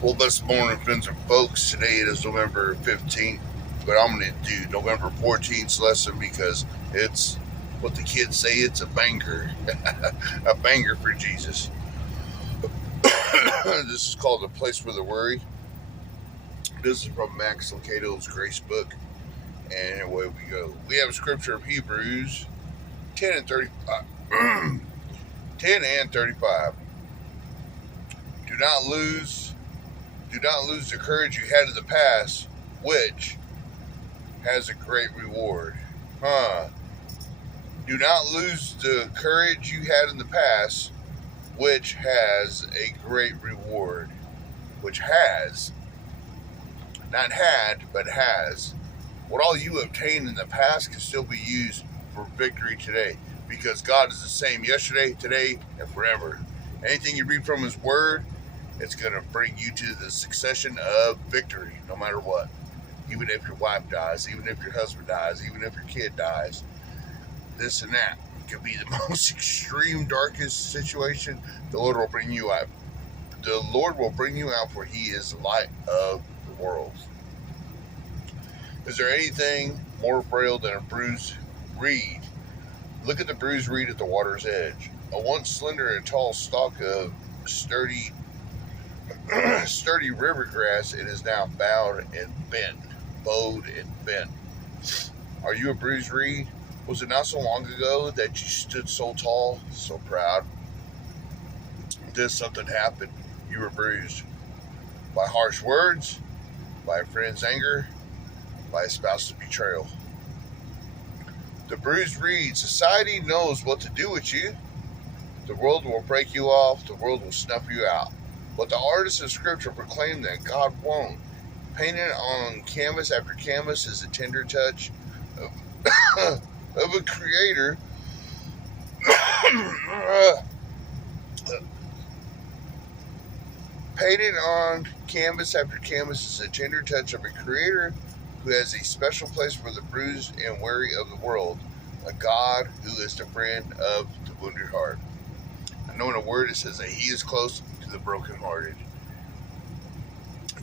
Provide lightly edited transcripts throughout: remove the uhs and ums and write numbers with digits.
Well, this morning, friends and folks, today it is November 15th, but I'm going to do November 14th lesson because it's what the kids say, it's a banger. A banger for Jesus. This is called The Place for the Worry. This is from Max Lucado's Grace book, and away we go. We have a scripture of Hebrews 10 and 35. 10 and 35. Do not lose the courage you had in the past, which has a great reward. Do not lose the courage you had in the past, which has a great reward. Which has, not had, but has. What all you obtained in the past can still be used for victory today, because God is the same yesterday, today, and forever. Anything you read from His Word, it's going to bring you to the succession of victory, no matter what. Even if your wife dies, even if your husband dies, even if your kid dies, this and that. It could be the most extreme, darkest situation. The Lord will bring you out. The Lord will bring you out, for He is the light of the world. Is there anything more frail than a bruised reed? Look at the bruised reed at the water's edge. A once slender and tall stalk of sturdy river grass, it is now bowed and bent. Are you a bruised reed? Was it not so long ago that you stood so tall, so proud? Then something happened. You were bruised. By harsh words, by a friend's anger, by a spouse's betrayal. The bruised reed, society knows what to do with you. The world will break you off. The world will snuff you out. But the artists of Scripture proclaim that God won't. Painted on canvas after canvas is a tender touch of a creator painted on canvas after canvas is a tender touch of a creator who has a special place for the bruised and weary of the world, a God who is the friend of the wounded heart. I know in a word it says that He is close to the brokenhearted.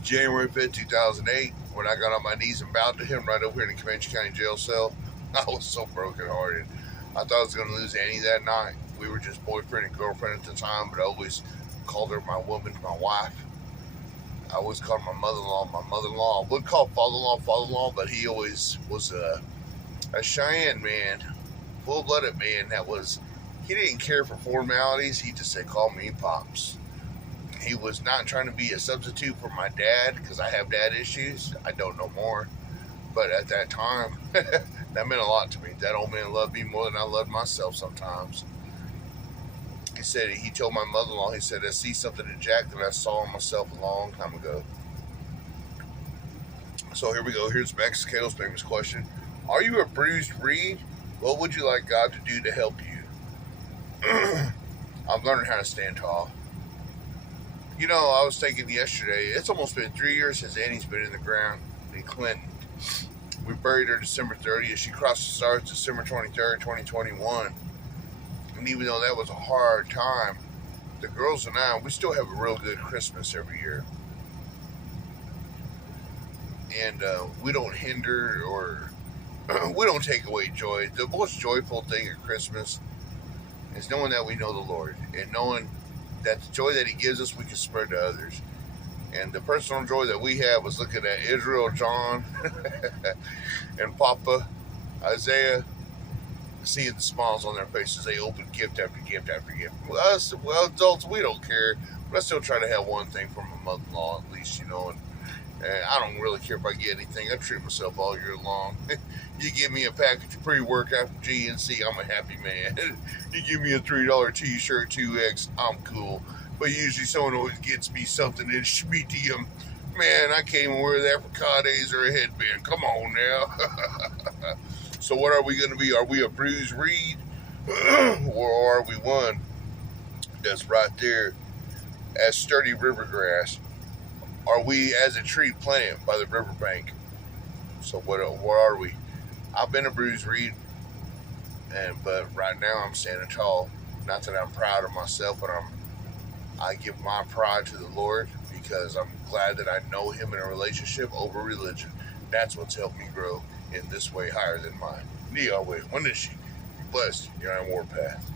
January 5th, 2008, when I got on my knees and bowed to Him right over here in the Comanche County jail cell, I was so brokenhearted. I thought I was going to lose Annie that night. We were just boyfriend and girlfriend at the time, but I always called her my woman, my wife. I always called her my mother-in-law. I would call father-in-law, but he always was a Cheyenne man, full-blooded man he didn't care for formalities. He just said, call me Pops. He was not trying to be a substitute for my dad, because I have dad issues. I don't know more. But at that time, that meant a lot to me. That old man loved me more than I loved myself sometimes. He told my mother-in-law, he said, I see something in Jack that I saw in myself a long time ago. So here we go. Here's Max Lucado's famous question. Are you a bruised reed? What would you like God to do to help you? I'm learning how to stand tall. You know, I was thinking yesterday, it's almost been 3 years since Annie's been in the ground in Clinton. We buried her December 30th. She crossed the stars December 23rd, 2021. And even though that was a hard time, the girls and I, we still have a real good Christmas every year. And we don't hinder or we don't take away joy. The most joyful thing at Christmas is knowing that we know the Lord, and knowing that the joy that He gives us, we can spread to others. And the personal joy that we have was looking at Israel, John, and Papa, Isaiah, seeing the smiles on their faces. They open gift after gift after gift. Well, adults, we don't care, but I still try to have one thing from my mother-in-law, at least, you know. And I don't really care if I get anything. I treat myself all year long. You give me a package of pre-workout from GNC, I'm a happy man. You give me a $3 t-shirt, 2X, I'm cool. But usually someone always gets me something that's medium. Man, I can't even wear that for Cades or a headband. Come on now. So what are we going to be? Are we a bruised reed? Or are we one that's right there as sturdy river grass? Are we as a tree planted by the riverbank? So what are we? I've been a bruised reed, but right now I'm standing tall. Not that I'm proud of myself, but I give my pride to the Lord, because I'm glad that I know him in a relationship over religion. That's what's helped me grow in this way higher than mine. Nia, wait, when is she? Be blessed. You're on Warpath.